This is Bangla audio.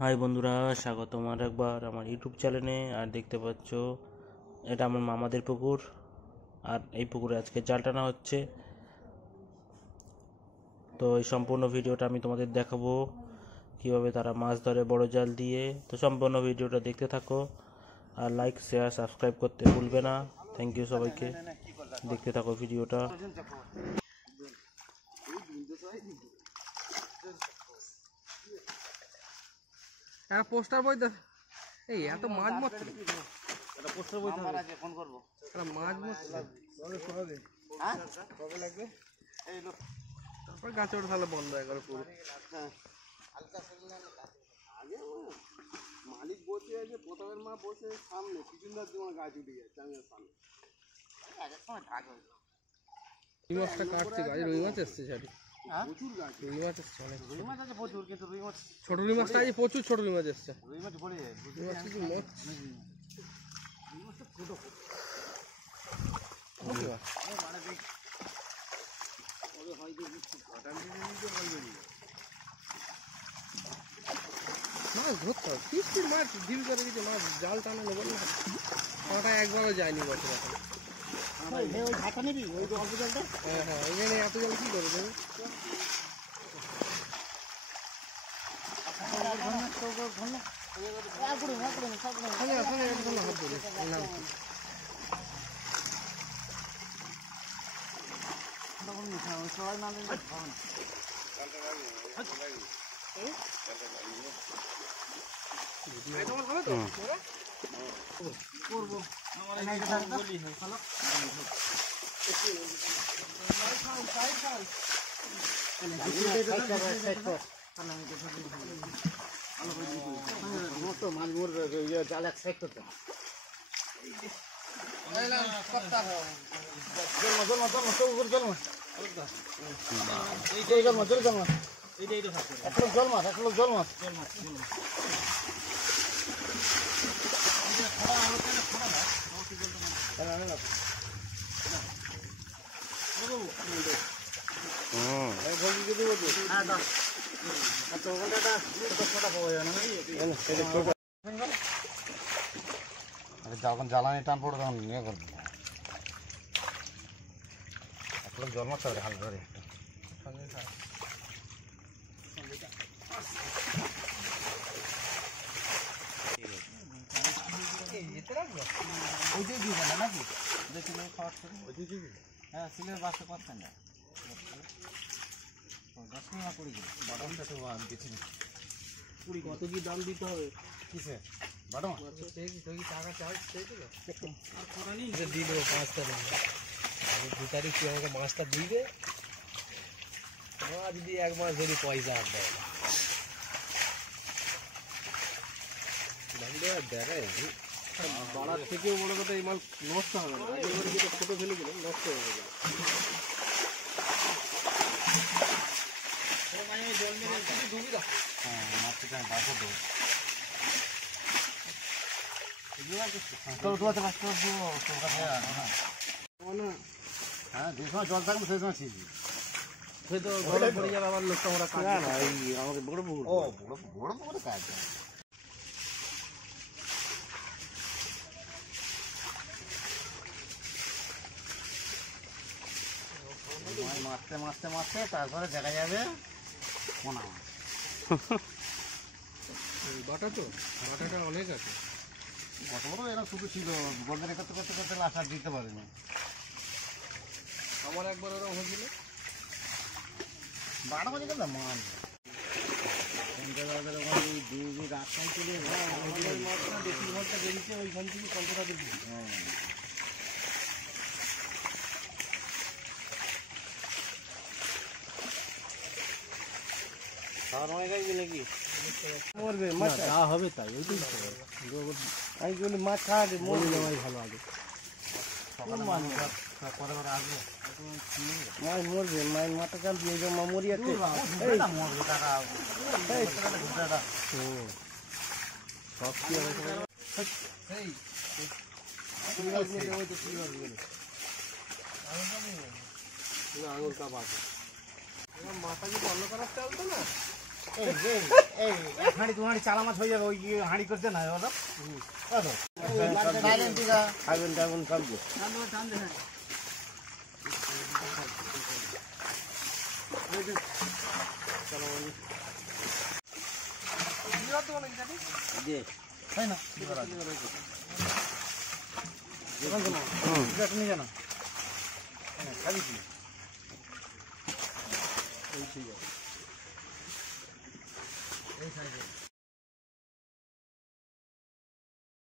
হাই বন্ধুরা, স্বাগতম আর একবার আমার ইউটিউব চ্যানেলে। আর দেখতে পাচ্ছ এটা আমার মামাদের পুকুর, আর এই পুকুরে আজকে জাল টানা হচ্ছে। তো এই সম্পূর্ণ ভিডিওটা আমি তোমাদের দেখাবো কিভাবে তারা মাছ ধরে বড় জাল দিয়ে। তো সম্পূর্ণ ভিডিওটা দেখতে থাকো আর লাইক শেয়ার সাবস্ক্রাইব করতে ভুলবে না। থ্যাংক ইউ সবাইকে, দেখতে থাকো ভিডিওটা। পোস্টার বই দে এই এত মাছ মারছে এটা পোস্টার বই আমরা আজ ফোন করব এটা মাছ মারছে কবে সবে হ্যাঁ কবে লাগবে এই লোক তারপর গাছে ওঠা তাহলে বন্ধ হয়ে গেল পুরো। হ্যাঁ হালকা সিগন্যাল আগে মালিক বসে আছে, প্রথমের মা বসে সামনে পিছনদার তোমার গাছ উঠে যায় চাঙের সামনে এক এক সময় ঢাক হয়ে রুই মাছটা কাটছে গাছ, রুই মাছ এসছে সারি প্রচুর গাছ রুই মাছ এসছে অনেক। রুই মাছ আছে প্রচুর, কিন্তু রুই মাছ ছোট রুই মাছটা আজ প্রচুর ছোট রুই মাছ এসছে। রুই মাছ পড়ে যায়, রুই মাছ কিছু মত রুই মাছটা ছোটো মানে দেখ ওরে হয়তো ঘটান দিয়ে নিতে বলবে মাছ ধরতে হবে কিস্তির মাছ ডিল করে দিতে মাছ জাল টানা নেবো না, মাথা একবারও যায়নি বছর এখন। ওই ঢাকা নিবি ওই অল্প জলটা। হ্যাঁ হ্যাঁ এখানে এত জল কী করে দেবে? মাছ মরবে জাল এক সাইড করতে জল মাছ যখন জ্বালানি টান পড়ে তখন নিয়ে করবো একটা জল মাছ হবে হাল ধরে হ্যাঁ সিলের বাসে পাচ্ছেন না 10 টাকা করে বাদামটা তো বেছে নি 20 কত কি দাম দিতে হবে? কিসে বাদাম টাকা চার্জ দিল 5 তারিখ, 2 তারিখ তুই আমাকে মাছটা দিবে, মাছ দিয়ে 1 মাস ধরে পয়সা আর দেয় বাড়ার থেকেও বড় কথা এই মাল নষ্ট হবে না, একেবারে যেটা ছোটো ফেলে গেলে নষ্ট হয়ে যাবে। হ্যাঁ যে সময় জল থাকবে সেই সময় ছিঁড়বি, সে তো ঘরে পড়ে যাবে আবার লোকটা আমরা কাজ না এই আমাদের বড় পুকুর। ও বড় বড় বড় কাজ মারতে মারতে মারতে তারপরে দেখা যাবে পোনা মাছ। বাটা বাটাটা অনেক আছে, কত বড় এরা শুধু ছিল বন্ধ করতে করতে করতে লাশ আর দিতে পারেনি। আমার একবার ওরা হয়েছিল বারো বাজে গেল মাছ রাস্তায় চলে বেশি ঘরটা বেরিয়েছে ওইখান থেকে কলকাতা দেখি। হ্যাঁ খাওয়ার হয়ে গেছে নাকি মরবে মাছ যা হবে তাই ওইটাই আমি বলি মাছ খাওয়াবে মরে নেওয়াই ভালো আগে মাছ মরবে মায়ের মাথা চাল দিয়ে মা মরি আছে সব কি আঙুল কাপ আছে মাথা কি বন্ধ করার চালতো না এই এই এই এক হাঁড়ি দু হাঁড়ি চালা মাছ হয়ে যাবে ওই হাঁড়ি করতে না ওরা খাবেন টাইবেন সব তাই না নিয়ে জানো খাবি কি এই ঠিক আছে এই সাইজে